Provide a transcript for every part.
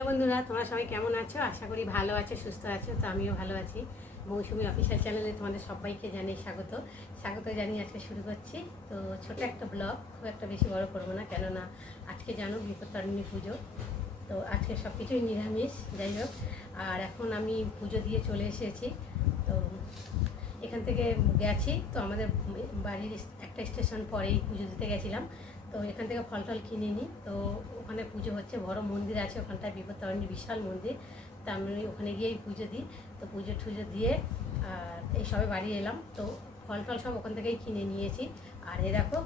বন্ধুরা, তোমরা সবাই কেমন আছো? আশা করি ভালো আছো, সুস্থ আছো। তো আমিও ভালো আছি। মৌসুমি অফিসিয়াল চ্যানেলে তোমাদের সবাইকে জানিয়ে স্বাগত জানিয়ে আজকে শুরু করছি। তো ছোট একটা ব্লগ, খুব একটা বেশি বড় করবো না, কেননা আজকে জানো বিপত্তারিণী পুজো। তো আজকে সব কিছুই নিরামিষ, যাই হোক। আর এখন আমি পুজো দিয়ে চলে এসেছি। তো এখান থেকে গেছি, তো আমাদের বাড়ির একটা স্টেশন পরেই পুজো দিতে গেছিলাম। তো এখান থেকে ফল টল কিনে নিই। তো ওখানে পুজো হচ্ছে, বড় মন্দির আছে ওখানটায়, বিপত্তারিণী বিশাল মন্দির। তা আমি ওখানে গিয়েই পুজো দিই। তো পুজো টুজো দিয়ে আর এই সবে বাড়ি এলাম। তো ফল টল সব ওখান থেকেই কিনে নিয়েছি। আর এ দেখো,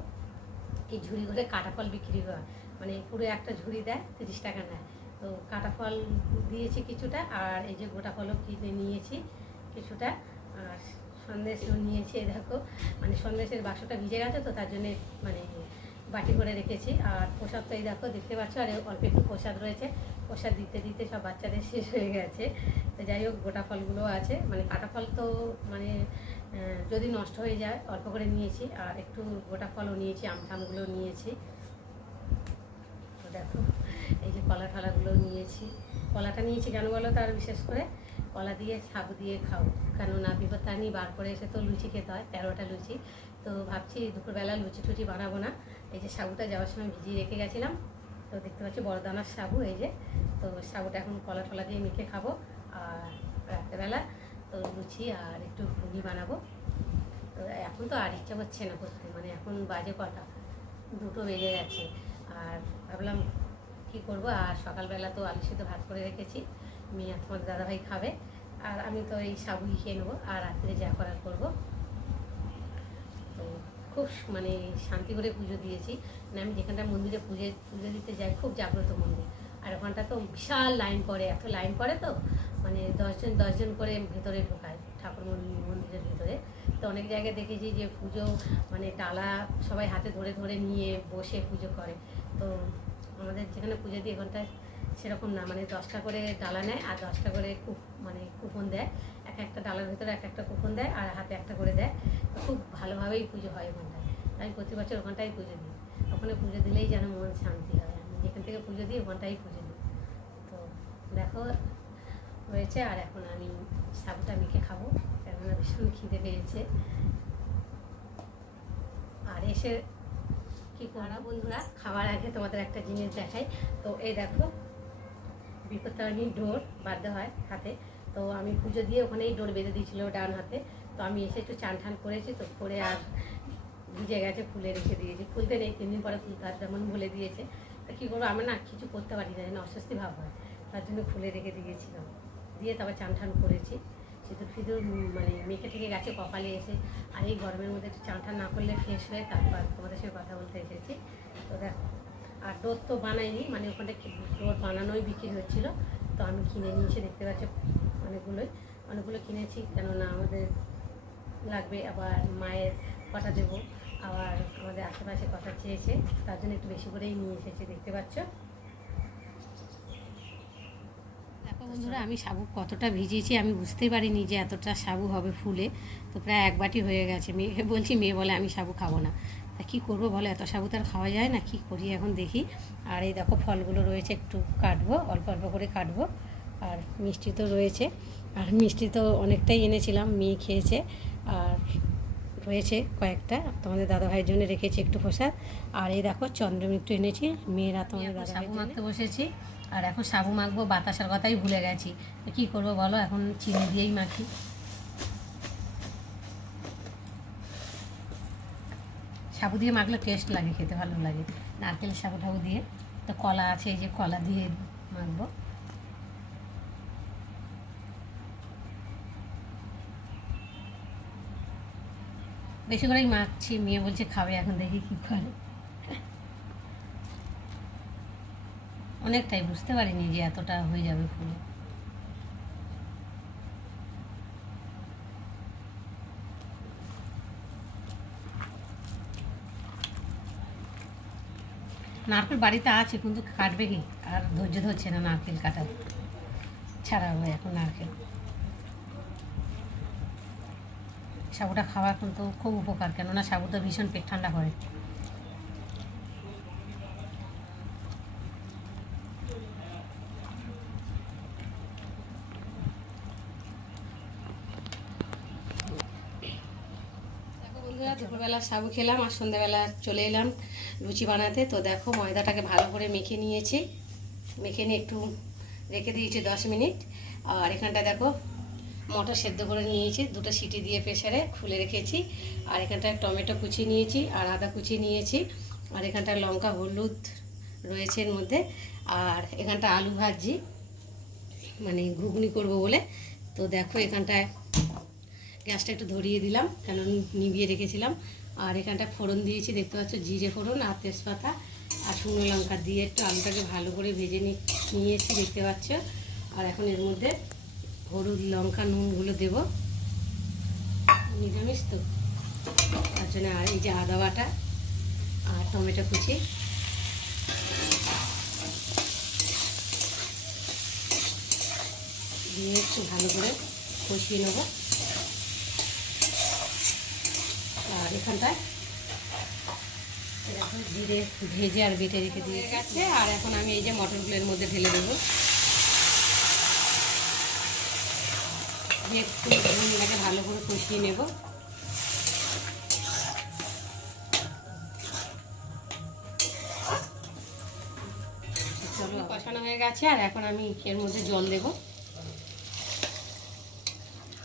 এই ঝুড়ি করে কাটা ফল বিক্রি হয়, মানে পুরো একটা ঝুড়ি দেয়, 30 টাকা নেয়। তো কাটা ফল দিয়েছি কিছুটা, আর এই যে গোটা ফলও কিনে নিয়েছি কিছুটা। আর সন্দেশও নিয়েছি। দেখো, মানে সন্দেশের বাক্সটা ভিজে গেছে, তো তার জন্যে মানে বাটি করে রেখেছি। আর প্রসাদ তো এই দেখো, দেখতে পাচ্ছ। আর অল্প একটু প্রসাদ রয়েছে, প্রসাদ দিতে দিতে সব বাচ্চাদের শেষ হয়ে গেছে। তো যাই হোক, গোটা ফলগুলো আছে, মানে কাটা ফল তো মানে যদি নষ্ট হয়ে যায় অল্প করে নিয়েছি। আর একটু গোটা ফলও নিয়েছি, আমগুলো নিয়েছি। তো দেখো, এই যে কলা ঠলাগুলো নিয়েছি। কলাটা নিয়েছি কেন বলো? তার বিশেষ করে কলা দিয়ে সাবু দিয়ে খাও, কেননা বিপত্তারিণী বার করে এসে তো লুচি খেতে হয়, 13টা লুচি। তো ভাবছি দুপুরবেলা লুচি টুচি বানাবো না। এই যে সাবুটা যাওয়ার সময় ভিজিয়ে রেখে গেছিলাম, তো দেখতে পাচ্ছি বড় দানার সাবু, এই যে। তো সাবুটা এখন কলা টলা দিয়ে মেখে খাবো। আর রাত্রেবেলা তো লুচি আর একটু ঘুগনি বানাবো। তো এখন তো আর ইচ্ছা করছে না করতে, মানে এখন বাজে কটা, 2টো বেজে গেছে। আর ভাবলাম কী করবো। আর সকালবেলা তো আলু সিদ্ধ ভাত করে রেখেছি, মেয়ে আর তোমার দাদাভাই খাবে। আর আমি তো এই সাবুই খেয়ে নেবো, আর রাত্রে যা করার করবো। তো খুব মানে শান্তি করে পুজো দিয়েছি। মানে আমি যেখানটা মন্দিরে পুজো দিতে যাই, খুব জাগ্রত মন্দির। আর ওখানটা তো বিশাল লাইন পড়ে, এত লাইন পড়ে, তো মানে 10জন করে ভেতরে ঢোকায় ঠাকুর মন্দিরের ভিতরে। তো অনেক জায়গায় দেখেছি যে পুজো মানে ডালা সবাই হাতে ধরে ধরে নিয়ে বসে পুজো করে। তো আমাদের যেখানে পুজো দিই এখানটায় সেরকম না, মানে 10টা করে ডালা নেয়, আর 10টা করে মানে কুপন দেয়। একটা ডালার ভিতরে একটা কুপন দেয়, আর হাতে একটা করে দেয়। খুব ভালোভাবেই পুজো হয় ওখানটায়। আমি প্রতি বছর ওখানটাই পুজো দিই। ওখানে পুজো দিলেই যেন মন শান্তি হয়। আমি যেখান থেকে পুজো দিই ওখানটাই পুজো দিই। তো দেখো হয়েছে, আর এখন আমি সাবুটা মেখে খাবো, কেননা ভীষণ খিদে পেয়েছে। আর এসে কি করা বন্ধুরা, খাবার আগে তোমাদের একটা জিনিস দেখাই। তো এই দেখো, বিপত্তারিণীর ডোর বাঁধতে হয় হাতে। তো আমি পুজো দিয়ে ওখানেই ডোর বেঁধে দিয়েছিল ডান হাতে। তো আমি এসে একটু চান ঠান করেছি, তো করে আর ভিজে গেছে, খুলে রেখে দিয়েছি। খুলতে নেই, 3 দিন পরে খুলতে হয়, তেমন বলে দিয়েছে। তো কী করবো, আমার না কিছু করতে পারি না, অস্বস্তি ভাব হয়, তার জন্য খুলে রেখে দিয়েছিলাম। দিয়ে তারপর চান ঠান করেছি, সিঁদুর মানে মেখে থেকে গেছে কপালে এসে। আর এই গরমের মধ্যে একটু চান ঠান না করলে ফ্রেশ হয়ে তারপর তোমাদের সঙ্গে কথা বলতে এসেছি। তো দেখো, আর ডোর তো বানাইনি, মানে ওখানটা ডোর বানানোই বিক্রি হচ্ছিলো। তো আমি কিনে নিয়েছি, দেখতে পাচ্ছি অনেকগুলো কিনেছি, কেননা আমাদের লাগবে। আবার মায়ের কটা দেবো, আবার আমাদের আশেপাশে কথা চেয়েছে, তার জন্য একটু বেশি করেই নিয়ে এসেছি, দেখতে পাচ্ছ। দেখো বন্ধুরা, আমি সাবু কতটা ভিজিয়েছি আমি বুঝতেই পারিনি যে এতটা সাবু হবে ফুলে। তো প্রায় 1 বাটি হয়ে গেছে। মেয়েকে বলছি, মেয়ে বলে আমি সাবু খাবো না। তা কী করবো বলো, এত সাবু তো আর খাওয়া যায় না, কী করি এখন দেখি। আর এই দেখো ফলগুলো রয়েছে, একটু কাটবো, অল্প অল্প করে কাটবো। আর মিষ্টি তো রয়েছে, আর মিষ্টি তো অনেকটাই এনেছিলাম, মেয়ে খেয়েছে। আর রয়েছে কয়েকটা, তোমাদের দাদাভাইয়ের জন্য রেখেছি একটু প্রসাদ। আর এই দেখো চন্দ্রমিত্র একটু এনেছি, মেয়েরা তোমাদের দাদাভাই মাখতে বসেছি। আর এখন সাবু মাখবো, বাতাসার কথাই ভুলে গেছি। তো কী করবো বলো, এখন চিনি দিয়েই মাখি। সাবু দিয়ে মাখলে টেস্ট লাগে, খেতে ভালো লাগে, নারকেলের সাবু টাবু দিয়ে। তো কলা আছে, এই যে কলা দিয়ে মাখবো। বেশি করেই মাখছি, মেয়ে বলছে খাবে, এখন দেখি কী করে। অনেকটাই, বুঝতে পারিনি যে এতটা হয়ে যাবে ফুলে। নারকেল বাড়িতে আছে, কিন্তু কাটবে কি, আর ধৈর্য ধরছে না নারকেল কাটার, ছাড়াবো এখন নারকেল। সাবুটা খাওয়া কিন্তু খুব উপকার, কেননা সাবু তো ভীষণ পেট ঠান্ডা করে। দুপুরবেলা সাবু খেলাম আর সন্ধ্যাবেলা চলে এলাম লুচি বানাতে। তো দেখো ময়দাটাকে ভালো করে মেখে নিয়েছি, মেখে নিয়ে একটু রেখে দিয়েছি 10 মিনিট। আর এখানটা দেখো মটর সেদ্ধ করে নিয়েছি, 2টো সিটি দিয়ে প্রেসারে খুলে রেখেছি। আর এখানটায় টমেটো কুচি নিয়েছি আর আদা কুচি নিয়েছি। আর এখানটায় লঙ্কা হলুদ রয়েছে এর মধ্যে। আর এখানটা আলু ভাজি, মানে ঘুগনি করব বলে। তো দেখো এখানটায় গ্যাসটা একটু ধরিয়ে দিলাম, কেন নিভিয়ে রেখেছিলাম। আর এখানটা ফোড়ন দিয়েছি, দেখতে পাচ্ছ জিরে ফোড়ন আর তেজপাতা আর শুকনো লঙ্কা দিয়ে একটু আলুটাকে ভালো করে ভেজে নিয়েছি, দেখতে পাচ্ছ। আর এখন এর মধ্যে হলুদ লঙ্কা নুনগুলো দেবো, নিরামিষ তো তার জন্য। আর এই যে আদা বাটা আর টমেটো কুচি, দিয়ে একটু ভালো করে কষিয়ে নেব। আর এখানটায় এরকম জিরে ভেজে আর বেটে রেখে দিয়ে গেছে। আর এখন আমি এই যে মটরগুলো এর মধ্যে ঢেলে দেবো, একটু নুনটাকে ভালো করে কষিয়ে নেব। চলো কষানো হয়ে গেছে। আর এখন আমি এর মধ্যে জল দেব,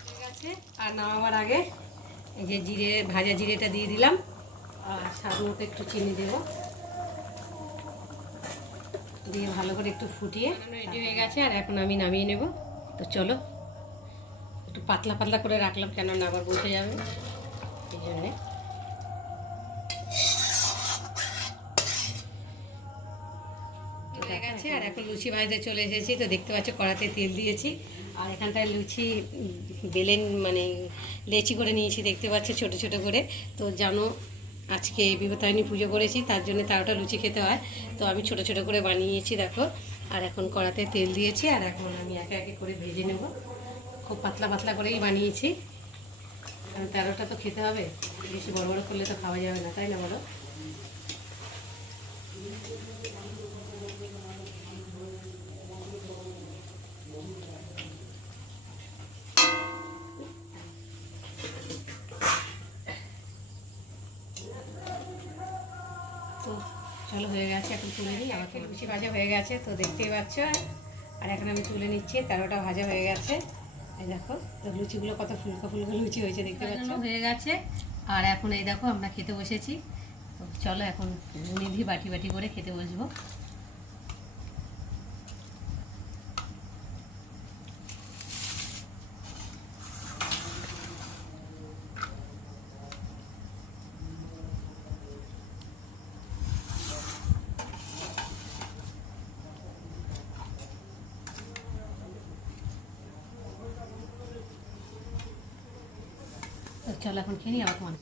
ঠিক আছে। আর নামাবার আগে এই যে ভাজা জিরেটা দিয়ে দিলাম। আর স্বাদ মতো একটু চিনি দেব, দিয়ে ভালো করে একটু ফুটিয়ে রেডি হয়ে গেছে। আর এখন আমি নামিয়ে নেব। তো চলো, একটু পাতলা পাতলা করে রাখলাম, কেন না আবার বসে যাবে, এই জন্যে। হয়ে গেছে। আর এখন লুচি ভাজতে চলে এসেছি। তো দেখতে পাচ্ছ কড়াতে তেল দিয়েছি। আর এখানটায় লুচি বেলেন মানে লেচি করে নিয়েছি, দেখতে পাচ্ছ ছোট ছোট করে। তো জানো আজকে বিপত্তারিণী পুজো করেছি, তার জন্য 13টা লুচি খেতে হয়। তো আমি ছোট ছোট করে বানিয়েছি, দেখো। আর এখন কড়াতে তেল দিয়েছি। আর এখন আমি একে একে করে ভেজে নেব। খুব পাতলা পাতলা করেই বানিয়েছি, কারণ 13টা তো খেতে হবে, বেশি বড় বড় করলে তো খাওয়া যাবে না, তাই না বলো? তো চলো হয়ে গেছে, এখন তুলে নিই। আমাকে লুচি ভাজা হয়ে গেছে, তো দেখতেই পাচ্ছ। আর এখন আমি তুলে নিচ্ছি, 13টা ভাজা হয়ে গেছে। এই দেখো, তো লুচিগুলো কত ফুলকা ফুলকা লুচি হয়েছে, দেখতে পাচ্ছ, হয়ে গেছে। আর এখন এই দেখো আমরা খেতে বসেছি। তো চলো এখন নিভি বাটি বাটি করে খেতে বসবো। তো চলো এখন খেয়ে নিই, আবার তোমার